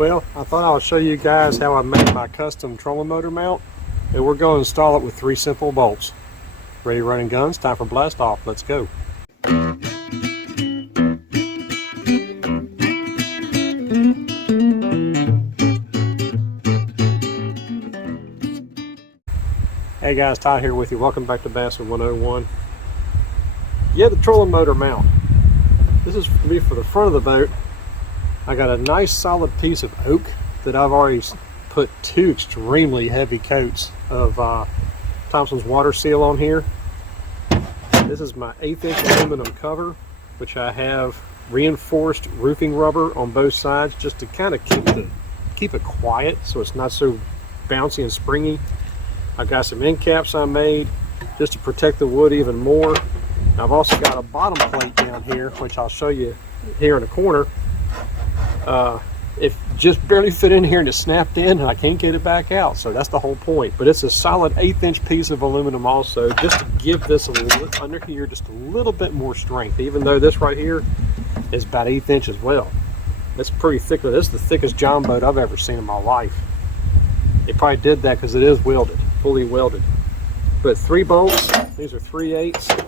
Well, I thought I would show you guys how I made my custom trolling motor mount, and we're going to install it with 3 simple bolts. Ready, running guns, time for blast off. Let's go. Hey guys, Todd here with you. Welcome back to Bassin 101. Yeah, the trolling motor mount. This is for me for the front of the boat. I got a nice solid piece of oak that I've already put 2 extremely heavy coats of Thompson's water seal on here. This is my 1/8 inch aluminum cover, which I have reinforced roofing rubber on both sides just to kind of keep it quiet so it's not so bouncy and springy. I've got some end caps I made just to protect the wood even more. I've also got a bottom plate down here, which I'll show you here in the corner. It just barely fit in here and it snapped in and I can't get it back out, so that's the whole point. But it's a solid 1/8 inch piece of aluminum also, just to give this a little under here just a little bit more strength, even though this right here is about 1/8 inch as well. It's pretty thick. This is the thickest john boat I've ever seen in my life. They probably did that because it is welded, fully welded. But 3 bolts, these are 3/8.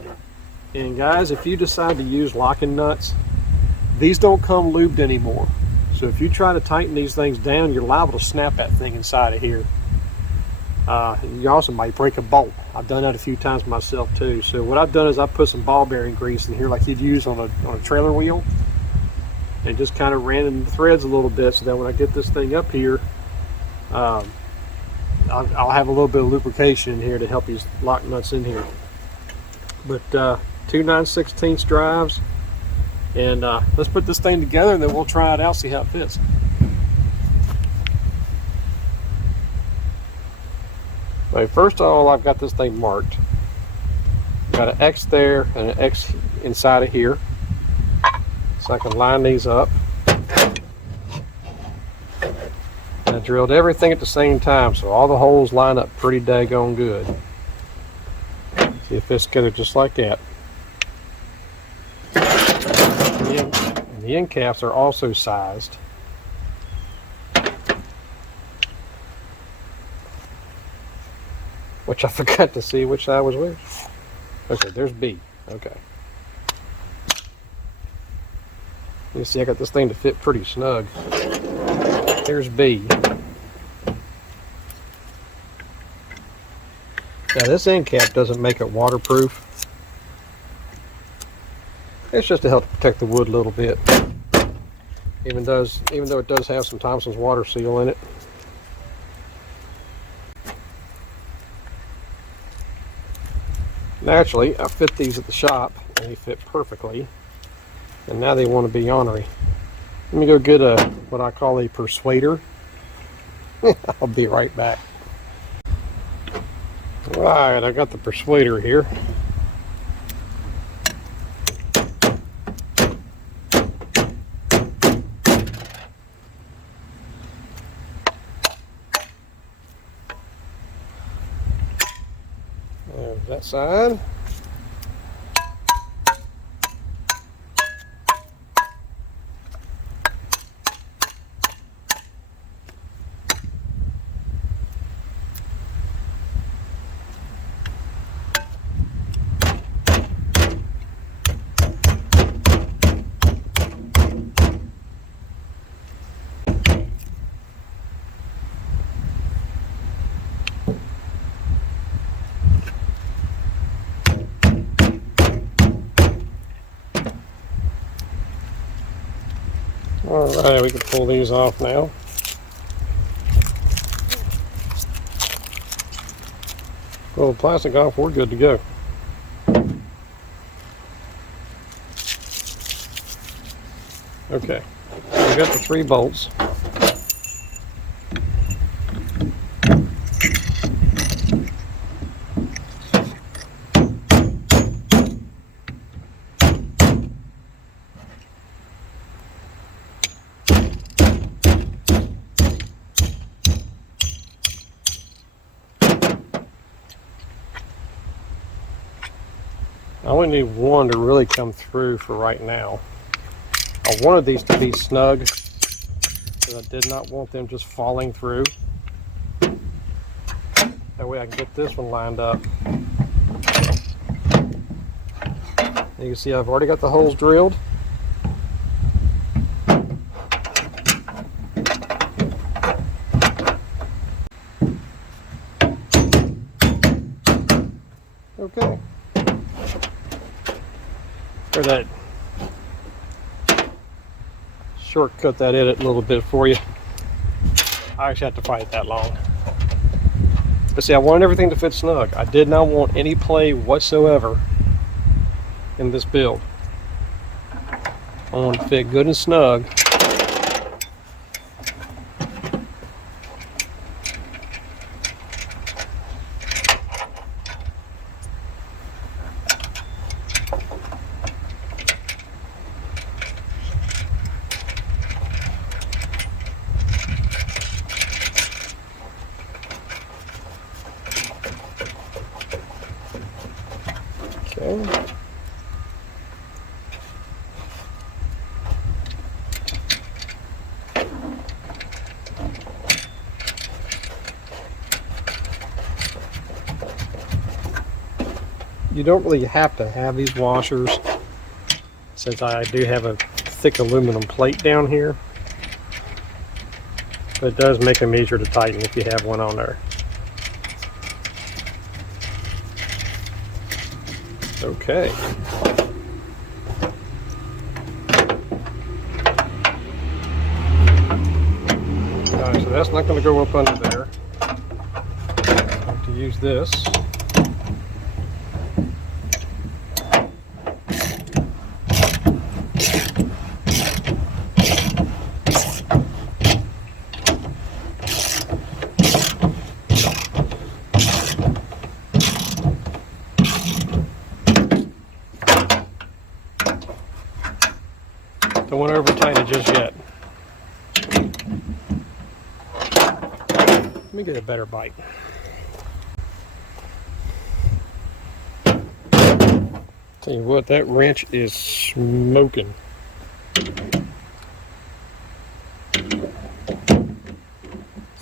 And guys, if you decide to use locking nuts, these don't come lubed anymore. So if you try to tighten these things down, you're liable to snap that thing inside of here. You also might break a bolt. I've done that a few times myself too. So what I've done is I put some ball bearing grease in here like you'd use on a trailer wheel, and just kind of ran in the threads a little bit so that when I get this thing up here, I'll have a little bit of lubrication in here to help these lock nuts in here. But 2 9/16 drives. And let's put this thing together and then we'll try it out, see how it fits. Right, first of all, I've got this thing marked. Got an X there and an X inside of here, so I can line these up. And I drilled everything at the same time, so all the holes line up pretty daggone good. See, it fits together just like that. The end caps are also sized. Which I forgot to see which side was which. Okay, there's B. Okay. You see, I got this thing to fit pretty snug. There's B. Now this end cap doesn't make it waterproof. It's just to help protect the wood a little bit, even though it does have some Thompson's water seal in it. Naturally, I fit these at the shop and they fit perfectly, and now they want to be ornery. Let me go get what I call a persuader. I'll be right back. Alright, I got the persuader here. There's that side. Alright, we can pull these off now. Pull the plastic off, we're good to go. Okay, we got the 3 bolts. I only need one to really come through for right now. I wanted these to be snug, so because I did not want them just falling through. That way I can get this one lined up. You can see I've already got the holes drilled. Okay. For that, shortcut that edit a little bit for you. I actually have to fight it that long. But see, I wanted everything to fit snug. I did not want any play whatsoever in this build. I want it to fit good and snug. Okay. You don't really have to have these washers, since I do have a thick aluminum plate down here, but it does make them easier to tighten if you have one on there. Okay. Alright, so that's not going to go up under there. I have to use this. Don't want to over tighten it just yet. Let me get a better bite. Tell you what, that wrench is smoking. It's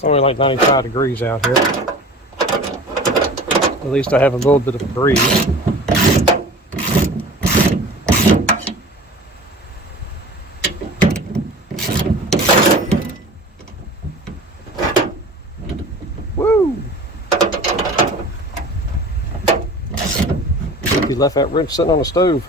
only like 95 degrees out here. At least I have a little bit of a breeze. Woo! You left that wrench sitting on the stove.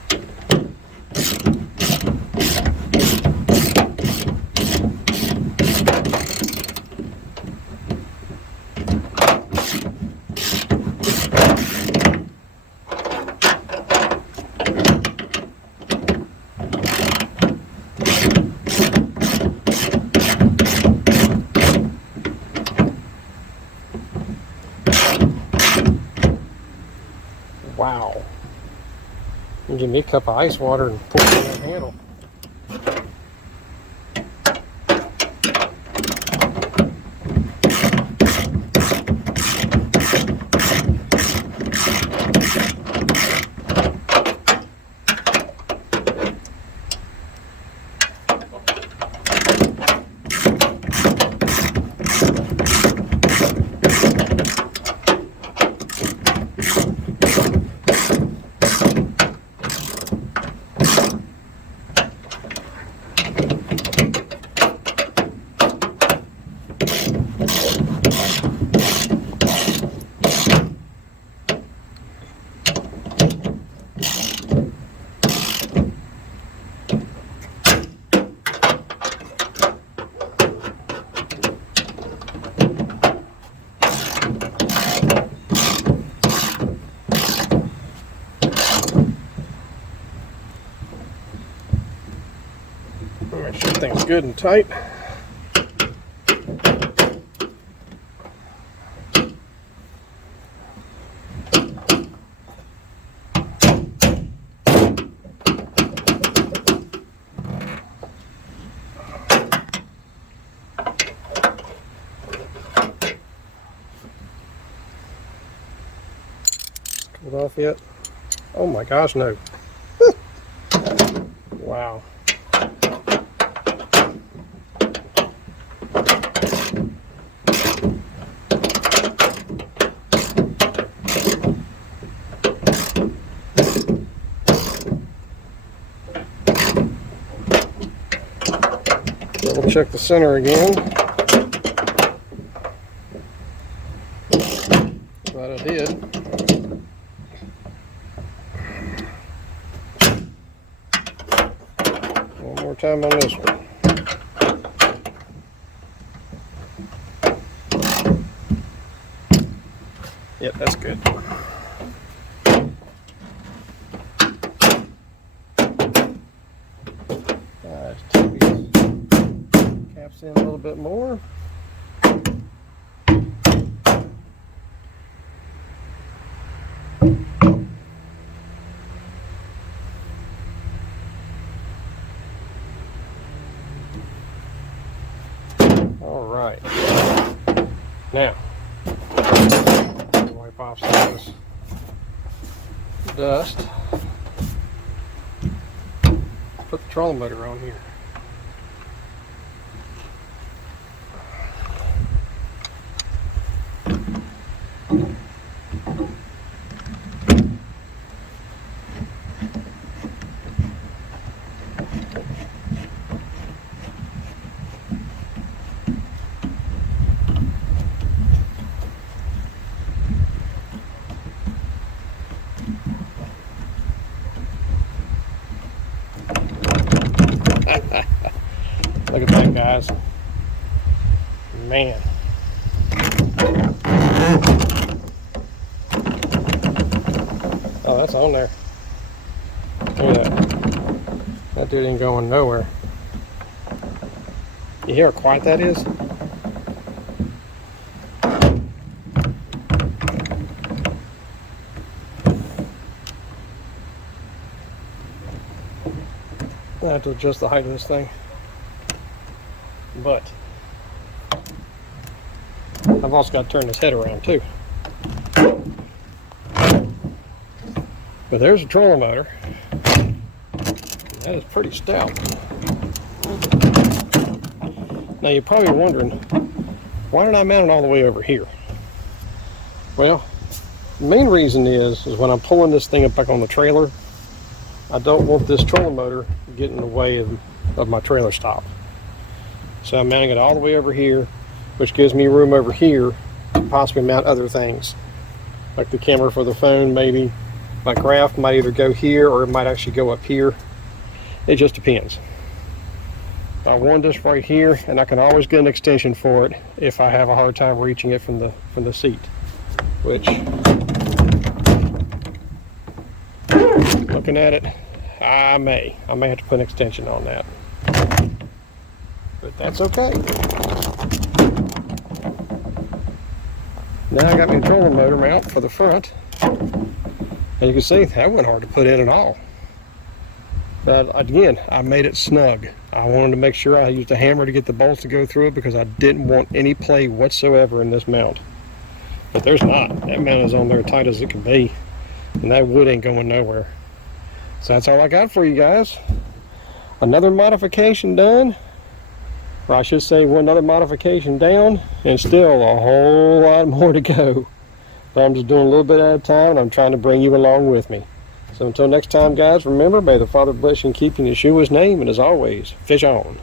Wow. You give me a cup of ice water and pour it on that handle. Make sure everything's good and tight. Cooled off yet? Oh my gosh, no. Wow. check the center again. Glad I did. One more time on this one. Yep, that's good. Take these caps in a little bit more. All right. Now, wipe off some of this dust. Put the trolling motor on here. Look at that, guys. Man. Oh, that's on there. Look at that. That dude ain't going nowhere. You hear how quiet that is? I have to adjust the height of this thing. But I've also got to turn this head around too. But there's a trolling motor. That is pretty stout. Now you're probably wondering, why did I mount it all the way over here? Well, the main reason is when I'm pulling this thing up back on the trailer, I don't want this trolling motor getting in the way of my trailer stop. So I'm mounting it all the way over here, which gives me room over here to possibly mount other things. Like the camera for the phone, maybe. My craft might either go here or it might actually go up here. It just depends. I want this right here, and I can always get an extension for it if I have a hard time reaching it from the seat. Which, looking at it, I may have to put an extension on that. But that's okay. Now I got my trolling motor mount for the front. And you can see that wasn't hard to put in at all. But again, I made it snug. I wanted to make sure I used a hammer to get the bolts to go through it because I didn't want any play whatsoever in this mount. But there's not. That mount is on there tight as it can be. And that wood ain't going nowhere. So that's all I got for you guys. Another modification done. Or I should say another modification down, and still a whole lot more to go. But I'm just doing a little bit at a time, and I'm trying to bring you along with me. So until next time, guys, remember, may the Father bless you and keep you in Yeshua's name, and as always, fish on.